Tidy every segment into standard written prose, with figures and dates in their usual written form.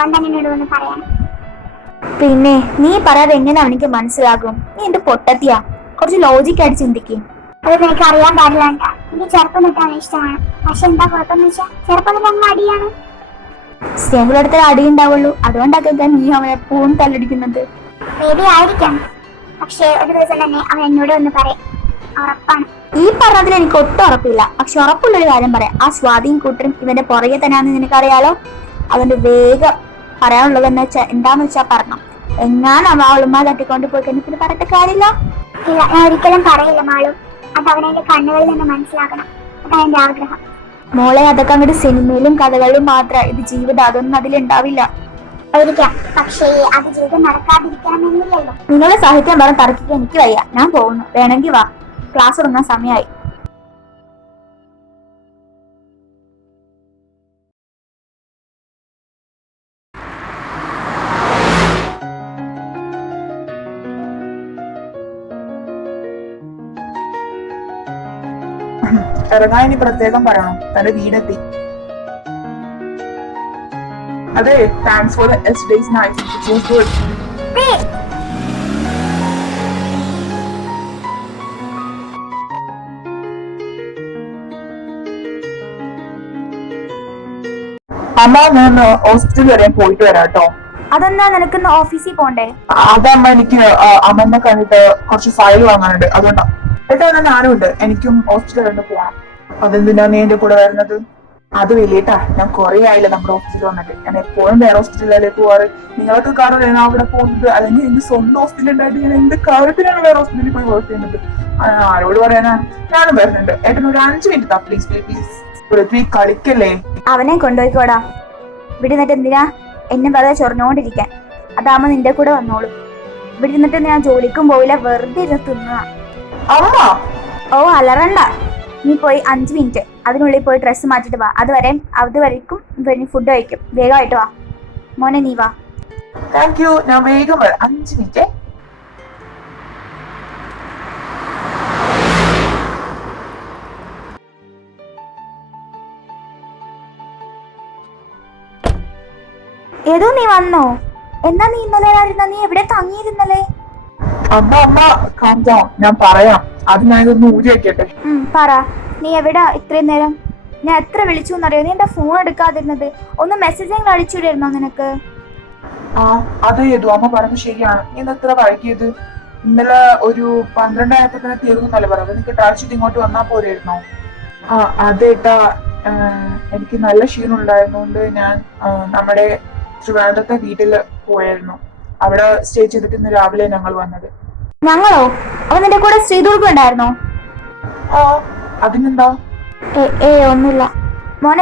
അവൻ തന്നെ എന്നോട് പറയാൻ. പിന്നെ നീ പറയാതെ എങ്ങനെ അവനിക്ക് മനസ്സിലാകും? നീ എന്റെ പൊട്ടത്തിയാ, കുറച്ച് ലോജിക്കായിട്ട് ചിന്തിക്കും. അതൊന്നും എനിക്ക് അറിയാൻ പാടില്ല. എനിക്ക് ചെറുപ്പം തൊട്ടാണ് ഇഷ്ടമാണ്. പക്ഷെ എന്താ കുഴപ്പമെന്ന് വെച്ചാൽ ചെറുപ്പം തൊട്ട് അടിയാണ്. സ്നേഹത്തിനടുത്ത് അടി ഉണ്ടാവുള്ളൂ, അതുകൊണ്ടൊക്കെ നീ അവനെ എപ്പോഴും തല്ലടിക്കുന്നത്. ബേബി ആയിരിക്കാം, പക്ഷെ ഒരു ദിവസം തന്നെ അവൻ എന്നോട് ഒന്ന് പറയും, ഉറപ്പാണ്. ഈ പറഞ്ഞതിൽ എനിക്ക് ഒട്ടും ഉറപ്പില്ല, പക്ഷെ ഉറപ്പുള്ളൊരു കാര്യം പറയാം, ആ സ്വാധീൻ കൂട്ടരും ഇവന്റെ പുറകെ തന്നെയാണെന്ന് നിനക്കറിയാലോ. അതുകൊണ്ട് വേഗം പറയാനുള്ളത് എന്താന്ന് വെച്ചാ പറഞ്ഞു. എങ്ങാനും അവൻ അവളുമാർ തട്ടിക്കൊണ്ട് പോയി കഴിഞ്ഞാൽ പിന്നെ പറഞ്ഞിട്ട് കാര്യമില്ല. ഇല്ല, ഞാൻ ഒരിക്കലും പറയില്ല മാളു. അത് അവനെ കണ്ണുകളിൽ നിന്ന് മനസ്സിലാക്കണം. അതാണ് എന്റെ ആഗ്രഹം. മോളെ, അതൊക്കെ അങ്ങോട്ട് സിനിമയിലും കഥകളിലും മാത്രം, ഇത് ജീവിതം അതൊന്നും അതിലുണ്ടാവില്ല. പക്ഷേ അത് ജീവിതം നടക്കാതിരിക്കണമെന്നില്ലല്ലോ. നിങ്ങളെ സാഹിത്യം പറഞ്ഞ് തർക്കിക്കാൻ എനിക്ക് വയ്യ, ഞാൻ പോകുന്നു. വേണമെങ്കിൽ വാ, ക്ലാസ് തുടങ്ങാൻ സമയമായി. ഇറങ്ങാൻ ഇനി പ്രത്യേകം പറയണം, തന്റെ വീടെത്തി. അതെ, thanks for the yesterday's night, it was good. അമ്മ, ഞാൻ ഹോസ്പിറ്റൽ വരെ പോയിട്ട് വരാം കേട്ടോ. അതെന്താ, നിനക്കിന്ന് ഓഫീസിൽ പോണ്ടേ? അതമ്മ, എനിക്ക് അമ്മനെ കണ്ടിട്ട് കുറച്ച് ഫയൽ വാങ്ങാനുണ്ട്, അതുകൊണ്ടാ. ഏട്ടാ, ഞാനും ഉണ്ട്, എനിക്കും ഹോസ്പിറ്റൽ വരെ പോവാം. അതെന്തിനാ നീ എന്റെ കൂടെ വരുന്നത്? അത് വലിയേട്ടാ, ഞാൻ കുറെ ആയില്ല നമ്മുടെ ഹോസ്പിറ്റലിൽ വന്നിട്ട്. ഞാൻ എപ്പോഴും വേറെ ഹോസ്പിറ്റലിലേക്ക് പോവാറ്. നിങ്ങളൊക്കെ കാരണം ഞാൻ അവിടെ പോകുന്നത്, അല്ലെങ്കിൽ എന്റെ സ്വന്തം ഹോസ്പിറ്റൽ ഉണ്ടായിട്ട് ഞാൻ എന്ത് കാര്യത്തിലാണ് വേറെ ഹോസ്പിറ്റലിൽ പോയി വർക്ക് ചെയ്യുന്നത്? ആരോട് പറയാനാ? ഞാനും വരുന്നുണ്ട്. ഏട്ടൻ ഒരു 5 മിനിറ്റ് താ, പ്ലീസ് പ്ലീസ്. പൃഥ്വി, കളിക്കല്ലേ. അവനെ കൊണ്ടുപോയിക്കോടാ. ഇവിടെ നിന്നിട്ട് എന്തിനാ എന്നെ വെറുതെ ചൊറിഞ്ഞോണ്ടിരിക്കാൻ? അതാകുമ്പോ നിന്റെ കൂടെ വന്നോളൂ. ഇവിടെ നിന്നിട്ട് ഞാൻ ജോലിക്കും പോവില്ല, വെറുതെ ഇരുന്ന് തിന്നുക. ഓ, അലറണ്ട. നീ പോയി 5 മിനിറ്റ് അതിനുള്ളിൽ പോയി ഡ്രസ്സ് മാറ്റിട്ട് വാ. അതുവരേക്കും ഫുഡ് കഴിക്കും. വേഗമായിട്ട് വാ മോനെ, നീ വാ. താങ്ക് യു, ഞാൻ വേഗം വരാം. 5 മിനിറ്റ്. ഏതോ, നീ വന്നോ? എന്നാ നീ ഇന്നലെ നീ എവിടെ തങ്ങിയിരുന്നല്ലേ? അമ്മ calm down, ഞാൻ പറയാം. അത് ഞാനൊന്ന് ഊരി വയ്ക്കട്ടെ. പറ, നീ എവിടാ ഇത്രയും നേരം? ഞാൻ എത്ര വിളിച്ചു എന്നറിയോ? നീ എന്റെ ഫോൺ എടുക്കാതിരുന്നത്? ഒന്ന് മെസ്സേജെങ്കിലും അടിച്ചുവിടായിരുന്നോ നിനക്ക്? അത് ചെയ്തു. അമ്മ പറഞ്ഞത് ശരിയാണ്. നീ എത്ര വൈകിയത്? ഇന്നലെ ഒരു 12 ആയപ്പോ തന്നെ തീർന്നല്ലേ പറഞ്ഞത്. നിനക്ക് ട്രാൻസിറ്റ് ഇങ്ങോട്ട് വന്നാ പോരായിരുന്നോ? അതേട്ടാ, എനിക്ക് നല്ല ക്ഷീണം ഉണ്ടായിരുന്നോണ്ട് ഞാൻ നമ്മുടെ ട്രിവാൻഡ്രത്തെ വീട്ടിൽ പോയായിരുന്നു. അവിടെ സ്റ്റേ ചെയ്തിട്ട് ഇന്ന് രാവിലെ ഞങ്ങൾ വന്നത്. ഞങ്ങളോ? അപ്പൊ നിന്റെ കൂടെ ശ്രീദുർഗ ഉണ്ടായിരുന്നോ? അതിനെന്താ? ഒന്നുമില്ല.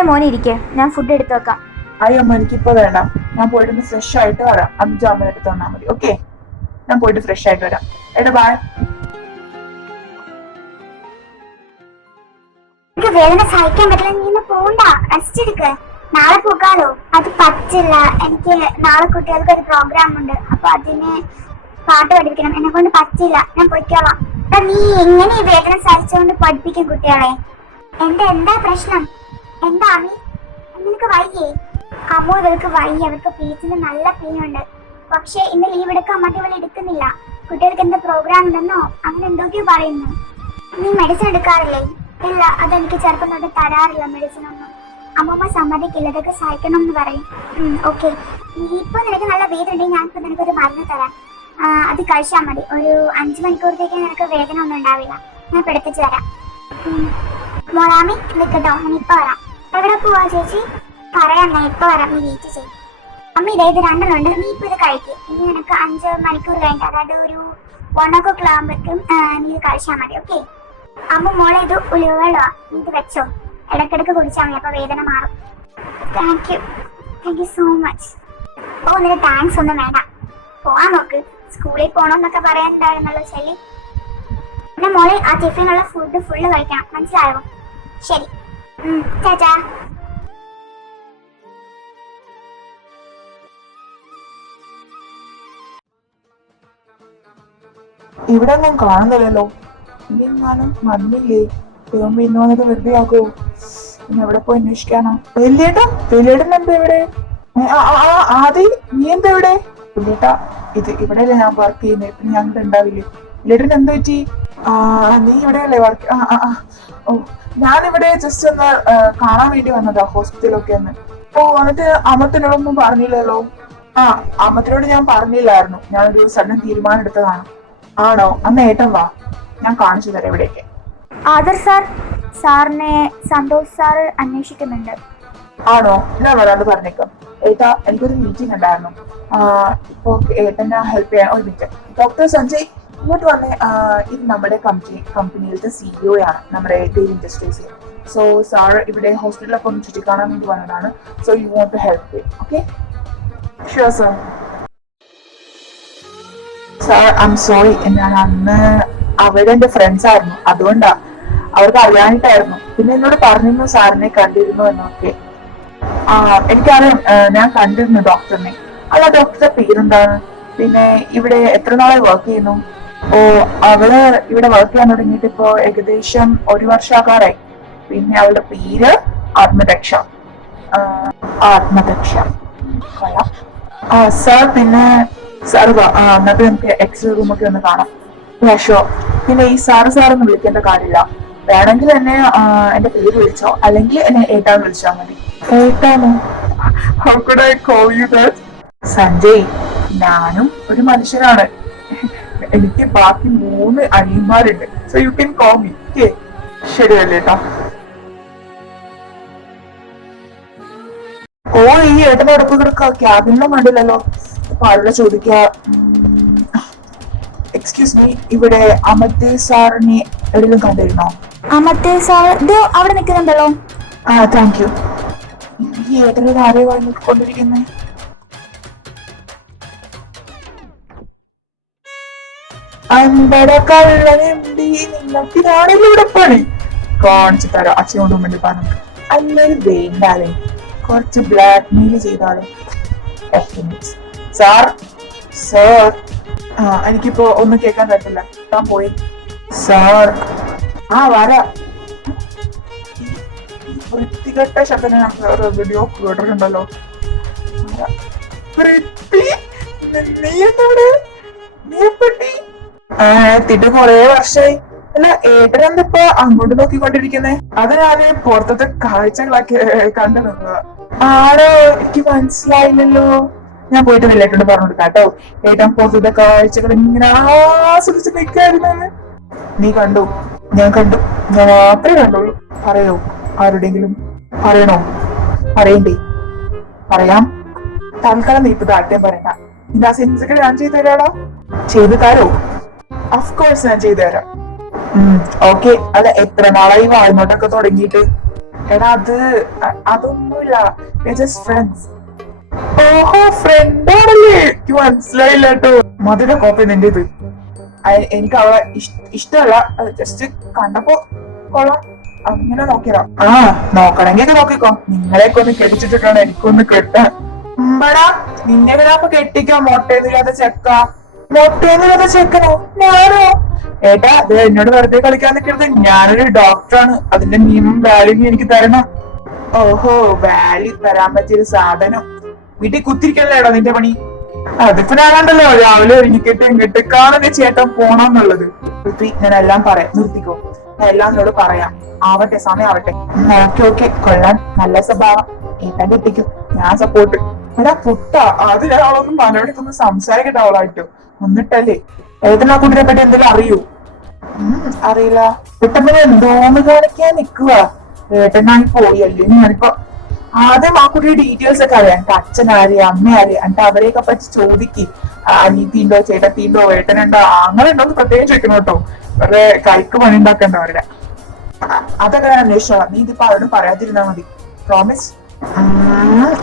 മോനെ ഇരിക്കേ, ഞാൻ ഫുഡ് എടുത്തു വെക്കാം. അമ്മ, എനിക്കിപ്പോ വേണ്ട. ഞാൻ പോയിട്ട് ഫ്രഷ് ആയിട്ട് വരാം. 5 മിനിറ്റ് തന്നാ മതി. ഓക്കെ, ഞാൻ പോയിട്ട് ഫ്രഷ് ആയിട്ട് വരാം. ഏട്ടാ, ബൈ. വേദന സഹിക്കാൻ പറ്റില്ല. നീ ഇന്ന് പോണ്ട, റെസ്റ്റ് എടുക്ക്. നാളെ പോകാലോ. അത് പറ്റില്ല, എനിക്ക് നാളെ കുട്ടികൾക്ക് ഒരു പ്രോഗ്രാം ഉണ്ട്. അപ്പൊ അതിന് പാട്ട് പഠിപ്പിക്കണം. എന്നെ കൊണ്ട് പറ്റില്ല, ഞാൻ പൊയ്ക്കോളാം. നീ എങ്ങനെ ഈ വേദന സഹിച്ചുകൊണ്ട് പഠിപ്പിക്കും കുട്ടികളെ? എന്താ പ്രശ്നം? എന്താ അമ്മി, നിനക്ക് വയ്യേ? അമ്മു, ഇവൾക്ക് വയ്യ. അവർക്ക് പീച്ചിന് നല്ല പെയിനുണ്ട്. പക്ഷെ ഇന്ന് ലീവ് എടുക്കാൻ മതി, ഇവൾ എടുക്കുന്നില്ല. കുട്ടികൾക്ക് എന്താ പ്രോഗ്രാം ഉണ്ടെന്നോ അങ്ങനെ എന്തൊക്കെയോ പറയുന്നു. നീ മെഡിസിൻ എടുക്കാറില്ലേ? ഇല്ല, അതെനിക്ക് ചെറുപ്പം തൊട്ട് തരാറില്ല മെഡിസിൻ ഒന്നും. അമ്മമ്മ സമ്മതിക്കില്ല, ഇതൊക്കെ സഹിക്കണം എന്ന് പറയും. ഓക്കെ, ഇപ്പൊ നിനക്ക് നല്ല വേദന ഉണ്ടെങ്കിൽ ഞാനിപ്പോ നിനക്കൊരു മരുന്ന് തരാം. അത് കഴിച്ചാൽ മതി. ഒരു 5 മണിക്കൂറത്തേക്ക് നിനക്ക് വേദന ഒന്നും ഉണ്ടാവില്ല. ഞാൻ പഠിപ്പിച്ചു തരാം. മോളാമി, നിൽക്കട്ടോ, ഞാൻ ഇപ്പൊ വരാം. എവിടെ പോവാ ചേച്ചി? പറയാം, ഞാൻ ഇപ്പൊ വരാം. നീ വെയിറ്റ് ചെയ്യും. അമ്മ, ഇത് 2 ഉണ്ട്. നീ ഇപ്പൊ ഇത് കഴിക്കും. ഇനി നിനക്ക് 5 മണിക്കൂർ കഴിഞ്ഞിട്ട്, അതായത് ഒരു 1 o'clock ആകുമ്പോഴേക്കും നീ ഇത് കഴിച്ചാൽ മതി. ഓക്കെ അമ്മ, മോളെ ഇത് ഉലുവെള്ളമാ, നീ ഇത് വെച്ചോ. ഇടയ്ക്കിടയ്ക്ക് കുടിച്ചാൽ മതി, അപ്പൊ വേദന മാറും. Thank you so much. നിനക്ക് താങ്ക്സ് ഒന്നും വേണ്ട. പോവാൻ നോക്ക്. സ്കൂളിൽ പോണോന്നൊക്കെ പറയാനുണ്ടായിരുന്നല്ലോ ശരി. പിന്നെ മോളെ, ആ ടിഫിനുള്ള ഫുഡ് ഫുള്ള് കഴിക്കണം, മനസ്സിലായോ? ശരി, ചാച്ചാ. ഇവിടെ ഒന്നും കാണുന്നില്ലല്ലോ. ഇനി എങ്ങാനും വന്നില്ലേ? ഇന്നോന്നത് വെറുതെ ആക്കോ? ഇനി എവിടെ പോയി അന്വേഷിക്കാനാ? വലിയേട്ടൻ എന്താ ഇവിടെ? ആദ്യം നീ എന്താ ഇവിടെ? പുള്ളിയേട്ടാ ഇത് ഇവിടെയല്ലേ ഞാൻ വർക്ക് ചെയ്യുന്നത്, പിന്നെ ഞാൻ ഇവിടെ ഉണ്ടാവില്ലേ? പുള്ളിയേട്ടന് എന്ത് പറ്റി? നീ ഇവിടെയല്ലേ വർക്ക്? ഓ ഞാനിവിടെ ജസ്റ്റ് ഒന്ന് കാണാൻ വേണ്ടി വന്നതാ, ഹോസ്പിറ്റലൊക്കെ ഒന്ന്. ഓ എന്നിട്ട് അമ്മത്തിനോടൊന്നും പറഞ്ഞില്ലല്ലോ? അമ്മത്തിനോട് ഞാൻ പറഞ്ഞില്ലായിരുന്നു, ഞാനൊരു സഡൻ തീരുമാനം എടുത്തതാണ്. ആണോ? അന്ന് ഏട്ടൻ വാ, ഞാൻ കാണിച്ചു തരാം ഇവിടേക്ക്. ആദർ സാർ, സാറിനെ സന്തോഷ് സാർ അന്വേഷിക്കുന്നുണ്ട്. ആണോ? ഞാൻ വരാണ്ട് പറഞ്ഞേക്കാം. ഏട്ടാ എനിക്കൊരു മീറ്റിംഗ് ഉണ്ടായിരുന്നു, ഇപ്പൊ ഏട്ടനെ ഹെൽപ്പ് ചെയ്യാൻ. ഒരു മിനിറ്റ് ഡോക്ടർ സഞ്ജയ് ഇങ്ങോട്ട് വന്നേ. ഇത് നമ്മുടെ കമ്പനിയിലത്തെ CEO ആണ്, നമ്മുടെ ഡെയിലി ഇൻഡസ്ട്രീസിൽ. സോ സാർ ഇവിടെ ഹോസ്പിറ്റലൊക്കെ ഒന്ന് ചുറ്റിക്കാണാൻ വേണ്ടി വന്നതാണ്. So you want to help? Okay sure sir. Sir I'm sorry, ഞാൻ അന്ന് അവരുടെ എന്റെ ഫ്രണ്ട്സ് ആയിരുന്നു, അതുകൊണ്ടാ. അവർക്ക് അറിയാനിട്ടായിരുന്നു. പിന്നെ എന്നോട് പറഞ്ഞിരുന്നു സാറിനെ കണ്ടിരുന്നു എന്നൊക്കെ. എനിക്കറിയാം, ഞാൻ കണ്ടിരുന്നു ഡോക്ടറിനെ. അല്ല ഡോക്ടറുടെ പേരെന്താണ്? പിന്നെ ഇവിടെ എത്ര നാളായി വർക്ക് ചെയ്യുന്നു? ഓ അവള് ഇവിടെ വർക്ക് ചെയ്യാൻ തുടങ്ങിയിട്ട് ഇപ്പോ ഏകദേശം 1 വർഷമാകാറായി. പിന്നെ അവളുടെ പേര് ആത്മരക്ഷ. ആത്മരക്ഷ സാർ. പിന്നെ സാർ എന്നിട്ട് നമുക്ക് എക്സ്റേ റൂമൊക്കെ ഒന്ന് കാണാം. ഷോ. പിന്നെ ഈ സാറൊന്നും വിളിക്കേണ്ട കാര്യമില്ല, വേണമെങ്കിൽ എന്നെ എന്റെ പേര് വിളിച്ചോ, അല്ലെങ്കിൽ എന്നെ ഏട്ടാന്ന് വിളിച്ചാൽ മതി. ഏട്ടാണോ? സഞ്ജയ്, ഞാനും ഒരു മനുഷ്യനാണ്, എനിക്ക് ബാക്കി 3 അനിയന്മാരുണ്ട്. So you can call me. ശരിയല്ലേ ഏട്ടാ? ഓ ഈ ഏട്ടന്റെ അടുപ്പ് കിടക്ക ക്യാബിനിലും കണ്ടില്ലല്ലോ. അപ്പൊ ആരോടെ ചോദിക്ക. എക്സ്ക്യൂസ് മീ, ഇവിടെ അമത്തെ സാറിനെ എവിടെയും കണ്ടിരുന്നോ? അമത്തെ സാർ അവിടെ നിൽക്കുന്നുണ്ടല്ലോ. Thank you. ഈ ഏട്ടനോട് ആരെ കൊണ്ടിരിക്കുന്നേ? നിങ്ങൾക്കിതാണല്ലോ ഇവിടെ പണി. കാണിച്ചു തരാം, അച്ഛനോടും വേണ്ടി പറഞ്ഞു. അല്ലെങ്കിൽ വേണ്ടാലേ, കുറച്ച് ബ്ലാക്ക് മെയിൽ ചെയ്താലും. സാർ സാർ എനിക്കിപ്പോ ഒന്നും കേൾക്കാൻ പറ്റില്ല, താൻ പോയി. സാർ വരാ. വൃത്തികെട്ട ശബ്ദം റേഡിയോ കേട്ടിട്ടുണ്ടല്ലോ. നീ എന്താണ്? നീ എപ്പറ്റി? എത്തിട്ട് കൊറേ വർഷമായി. അല്ല ഏട്ടനെന്തിപ്പോ അങ്ങോട്ട് നോക്കിക്കൊണ്ടിരിക്കുന്നേ? അത് ഞാന് പുറത്തത്തെ കാഴ്ചകളൊക്കെ കണ്ടു നിന്നതാ. ആണോ? എനിക്ക് മനസ്സിലായില്ലല്ലോ. ഞാൻ പോയിട്ട് വലിയേട്ടോട് പറഞ്ഞു കൊടുക്കാം കേട്ടോ. ഏട്ടൻ പുറത്തത്തെ കാഴ്ചകൾ ഇങ്ങനെ ആസ്വദിച്ച് നിൽക്കായിരുന്നു. നീ കണ്ടു? ഞാൻ കണ്ടു, ഞാൻ മാത്രമേ കണ്ടുള്ളൂ. പറയോ ആരുടെങ്കിലും? പറയണോ? പറയണ്ടേ? പറയാം. തൽക്കാലം നീ ഇപ്പൊ താല്പര്യം പറയണ്ട. നിന്റെ ആ സെൻസൊക്കെ ഞാൻ ചെയ്തു തരാടാ. ചെയ്തു തരോ? അഫ്കോഴ്സ് ഞാൻ ചെയ്തു തരാം. ഓക്കെ. അല്ല എത്ര നാളായി വായ്നോട്ടൊക്കെ തുടങ്ങിയിട്ട്? എടാ അതൊന്നുമില്ല, ജസ്റ്റ് ഫ്രണ്ട്സ്. ഓഹോ ഫ്രണ്ടാണല്ലേ, എനിക്ക് മനസ്സിലായില്ല കേട്ടോ. മധുര കോപ്പി നിന്റെ ഇത്. എനിക്ക് അവളെ ഇഷ്ടമല്ല, ജസ്റ്റ് കണ്ടപ്പോ കൊള്ളാം, അങ്ങനെ നോക്കിയതാ. നോക്കണമെങ്കിൽ നോക്കിക്കോ. നിങ്ങളെയൊക്കെ ഒന്ന് കെട്ടിച്ചിട്ടാണ് എനിക്കൊന്ന് കെട്ടാൻ. നിന്നെ അപ്പൊ കെട്ടിക്കോ മൊട്ടേന്നില്ലാത്ത ചെക്ക. മൊട്ടേന്നില്ലാത്ത ചെക്കനോ? ഞാനോ? ഏട്ടാ അത് എന്നോട് വെറുതെ കളിക്കാൻ നിൽക്കരുത്. ഞാനൊരു ഡോക്ടറാണ്, അതിന്റെ മിനിമം വാല്യൂ എനിക്ക് തരണം. ഓഹോ, വാല്യൂ തരാൻ പറ്റിയൊരു സാധനം. വീട്ടിൽ കുത്തിരിക്കല്ലേടാ നിന്റെ പണി. അതിപ്പോ ഞാനുണ്ടല്ലോ രാവിലെ ഒരുങ്ങിക്കിട്ട് ഇങ്ങോട്ട് കാണുന്ന ചേട്ടൻ പോണമെന്നുള്ളത്. ഞാൻ എല്ലാം പറയാം, നിർത്തിക്കോ. ഞാൻ എല്ലാം എന്നോട് പറയാം. ആവട്ടെ, സമയാവട്ടെ. ഓക്കെ കൊള്ളാൻ, നല്ല സ്വഭാവം. ഏട്ടൻ കെട്ടിക്കും, ഞാൻ സപ്പോർട്ട്. എടാ പുട്ട, അത് ഞാൻ അവളൊന്നും മനോടിക്കൊന്ന് സംസാരിക്കട്ടെ അവളായിട്ട് വന്നിട്ടല്ലേ. ഏട്ടൻ ആ കുട്ടിനെ പറ്റി എന്തെങ്കിലും അറിയൂ? അറിയില്ല. പെട്ടെന്ന് എന്തോന്ന് കാണിക്കാൻ നിക്കുക. ഏട്ടനായി പോയി അല്ലേ. ഞാനിപ്പോ ആദ്യം ആ കുട്ടിയുടെ ഡീറ്റെയിൽസ് ഒക്കെ അറിയാം. എന്റെ അച്ഛൻ ആര്, അമ്മ ആര്, എന്നിട്ട് അവരെയൊക്കെ പറ്റി ചോദിക്കും. അനിയത്തിണ്ടോ, ചേട്ടത്തിണ്ടോ, ഏട്ടനുണ്ടോ, അങ്ങനെ ഉണ്ടോ എന്ന് പ്രത്യേകം ചോദിക്കണം കേട്ടോ. വെറുതെ കൈക്ക് പണി ഉണ്ടാക്കണ്ട അവരുടെ. അതൊക്കെ ഞാൻ അന്വേഷിച്ചോളാം. നീ ഇതിപ്പോ അവരോട് പറയാതിരുന്നാ മതി. പ്രോമിസ്?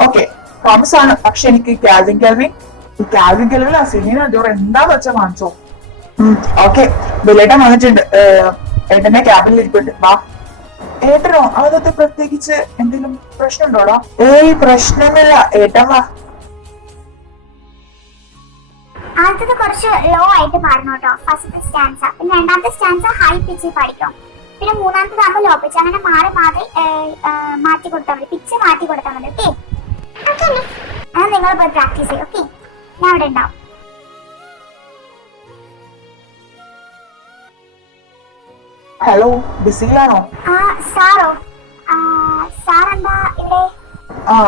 ഓക്കെ പ്രോമിസ് ആണ്. പക്ഷെ എനിക്ക് കാൽവിൻ കെൽവിൻ അസിനിയൻ അജോർ എന്താന്ന് വെച്ചാൽ വാങ്ങിച്ചോ. ഓക്കെ ബിലേട്ടൻ വന്നിട്ടുണ്ട്. ഏട്ടന്റെ ക്യാബിനിൽ ഇരിപ്പുണ്ട്. വാ. ഏട്ടനോ? അതൊക്കെ പ്രത്യേകിച്ച് എന്തെങ്കിലും പ്രശ്നമുണ്ടോടാ? പ്രശ്നമൊന്നുമില്ല, ഏട്ടൻ വാ. ആദ്യത്തെ കുറച്ച് ലോ ആയിട്ട് പാടണം കേട്ടോ, ഫസ്റ്റത്തെ സ്റ്റാൻസ. പിന്നെ രണ്ടാമത്തെ സ്റ്റാൻസ ഹൈ പിച്ചിൽ പഠിക്കും. പിന്നെ മൂന്നാമത്തെ ആകുമ്പോൾ ലോ പിച്ച്. അങ്ങനെ മാറി മാറ്റി കൊടുത്താൽ മതി, പിച്ച് മാറ്റി കൊടുത്താൽ മതി. ഓക്കെ. എന്നാൽ നിങ്ങൾ പോയി പ്രാക്ടീസ് ചെയ്യും. ഓക്കെ, ഞാൻ അവിടെ ഉണ്ടാവും. ഹലോ, ബിസിയിലാണോ? സാറോ? സാർ എന്താ ഇവിടെ?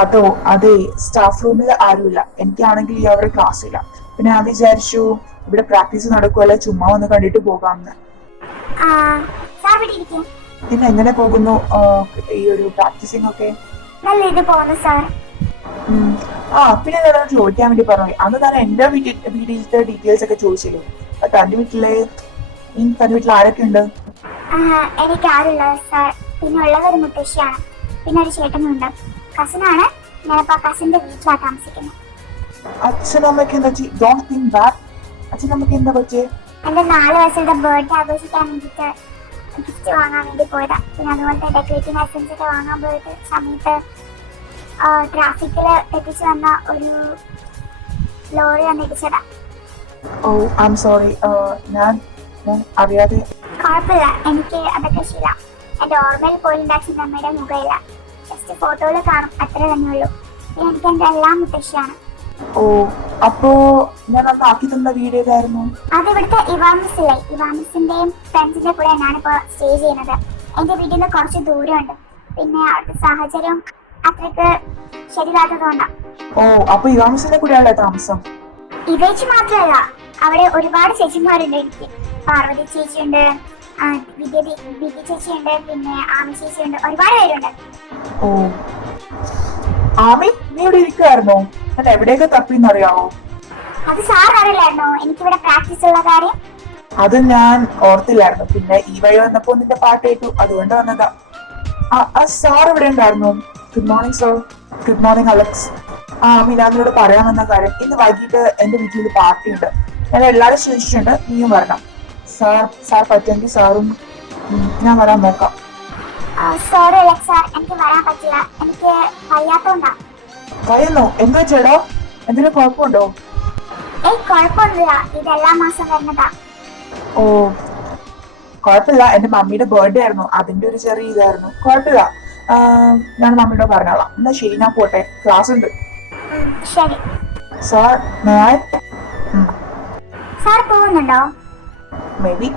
അതോ അതെ, സ്റ്റാഫ് റൂമിൽ ആരുമില്ല. എനിക്കാണെങ്കിൽ അവിടെ ക്ലാസ് ഇല്ല. പിന്നെ ഞാൻ വിചാരിച്ചു ഇവിടെ പ്രാക്ടീസ് നടക്കുമല്ല, ചുമ്മാ ഒന്ന് കണ്ടിട്ട് പോകാമെന്ന്. സാർ ഇവിടെ ഇരിക്കും. പിന്നെ എങ്ങനെ പോകുന്നു ഈ ഒരു പ്രാക്ടീസിംഗ് ഒക്കെ? നല്ല ഇത് പോകുന്നു സാർ. പിന്നെ ഞാൻ ചോദിക്കാൻ വേണ്ടി പറഞ്ഞു, അന്ന് താൻ എന്റെ വീട്ടിലത്തെ ഡീറ്റെയിൽസ് ഒക്കെ ചോദിച്ചില്ലേ? തന്റെ വീട്ടിൽ ആരൊക്കെ ഉണ്ട്? എനിക്ക് ആരുള്ള സാർ? പിന്നെ ഉള്ളത് ഒരു മുത്തശ്ശിയാണ്, പിന്നെ ഒരു ചേട്ടനുണ്ട്. കസിനാണ്. ഞാനിപ്പോ കസിന്റെ വീട്ടിലാണ് താമസിക്കുന്നത്. അച്ഛനമ്മയ്ക്ക് എന്താ? Don't think bad. അച്ഛനമ്മയ്ക്ക് എന്താ പറ്റിയേ? എന്റെ 4 വയസ്സുടെ ബർത്ത്ഡേ ആഘോഷിക്കാൻ വേണ്ടിട്ട് ഗിഫ്റ്റ് വാങ്ങാൻ വേണ്ടി പോയതാ. പിന്നെ അതുപോലത്തെ ഡെക്കറേറ്റിംഗ് ഐറ്റംസ് ഒക്കെ വാങ്ങാൻ പോയിട്ട് സമയത്ത് ട്രാഫിക്കില് തെറ്റിച്ച് വന്ന ഒരു ലോറി വന്ന് ഇടിച്ചതാ. ഓ, ഐ ആം സോറി. ഞാൻ അറിയാതെ. കുഴപ്പമില്ല, എനിക്ക് അതൊക്കെ ശീലം. എന്റെ ഓർമ്മയിൽ പോലും അച്ഛൻ്റെ അമ്മയുടെ മുഖമില്ല, ജസ്റ്റ് ഫോട്ടോയിൽ കാണും, അത്ര തന്നെയുള്ളൂ. പിന്നെ എനിക്ക് എന്റെ എല്ലാം മുത്തശ്ശിയാണ്. ഓ, അപ്പോ ഞാൻ അന്ന് ആക്കി തന്ന വീട് ഏതായിരുന്നു? അത് ഇവിടുത്തെ ഇവാമിസ് ഇല്ലേ, ഇവാമിസിന്റെയും ഫ്രണ്ട്സിന്റെ കൂടെ ഞാനിപ്പോ സ്റ്റേ ചെയ്യുന്നത്. എന്റെ വീട്ടിൽ നിന്ന് കുറച്ച് ദൂരമുണ്ട്. പിന്നെ അവിടുത്തെ സാഹചര്യം അത്രയ്ക്ക് ശരിയില്ലാത്തതുകൊണ്ടാണ്. ഓ, അപ്പൊ ഇവാമിസിന്റെ കൂടെയാണല്ലേ താമസം? ഇവേച്ച് മാത്രമല്ല, അവിടെ ഒരുപാട് ചേച്ചിമാരുണ്ട്. എനിക്ക് പാർവതി ചേച്ചിയുണ്ട്, വിദ്യ ചേച്ചിയുണ്ട്, പിന്നെ ആമി ചേച്ചിയുണ്ട്, ഒരുപാട് പേരുണ്ട്. ഓ, ആമി, നീ ഇവിടെ ഇരിക്കുവായിരുന്നോ? ഞാൻ എവിടെയൊക്കെ തപ്പിന്നറിയാവോ? അത് സാർ അറിയില്ലായിരുന്നോ എനിക്കിവിടെ പ്രാക്ടീസ് ഉള്ള കാര്യം? അത് ഞാൻ ഓർത്തില്ലായിരുന്നു. പിന്നെ ഈ വഴി വന്നപ്പോ നിന്റെ പാട്ട് കേട്ടു, അതുകൊണ്ട് വന്നതാ. സാർ ഇവിടെ ഉണ്ടായിരുന്നു. Good morning sir. Good morning Alex. ഞാൻ നിന്നോട് പറയാൻ വന്ന കാര്യം, ഇന്ന് വൈകിട്ട് എന്റെ വീട്ടിൽ ഒരു പാർട്ടി ഉണ്ട്. ഞാൻ എല്ലാവരും ക്ഷണിച്ചിട്ടുണ്ട്, നീയും വരണം. സാർ പറ്റുമെങ്കിൽ സാറും ഞാൻ വരാൻ നോക്കാം. സോറി അലക്സ് സാർ, എനിക്ക് വരാൻ പറ്റില്ല. എനിക്ക് വയ്യാത്തോണ്ടാ. വയ്യുന്നോ? എന്താ ചേടാ? എന്തെങ്കിലും കുഴപ്പമുണ്ടോ? കുഴപ്പമൊന്നുമില്ല, ഇത് എല്ലാ മാസം വരുന്നതാ. ഓ, കുഴപ്പമില്ല. എന്റെ മമ്മിയുടെ ബർത്ത്ഡേ ആയിരുന്നു, അതിന്റെ ഒരു ചെറിയ ഇതായിരുന്നു. കുഴപ്പമില്ല, ഞാൻ മമ്മിയോട് പറഞ്ഞോളാം. എന്നാ ശരി, ഞാൻ പോട്ടെ, ക്ലാസ് ഉണ്ട്. ശരി സാർ, സാർ പോകുന്നുണ്ടോ? May be.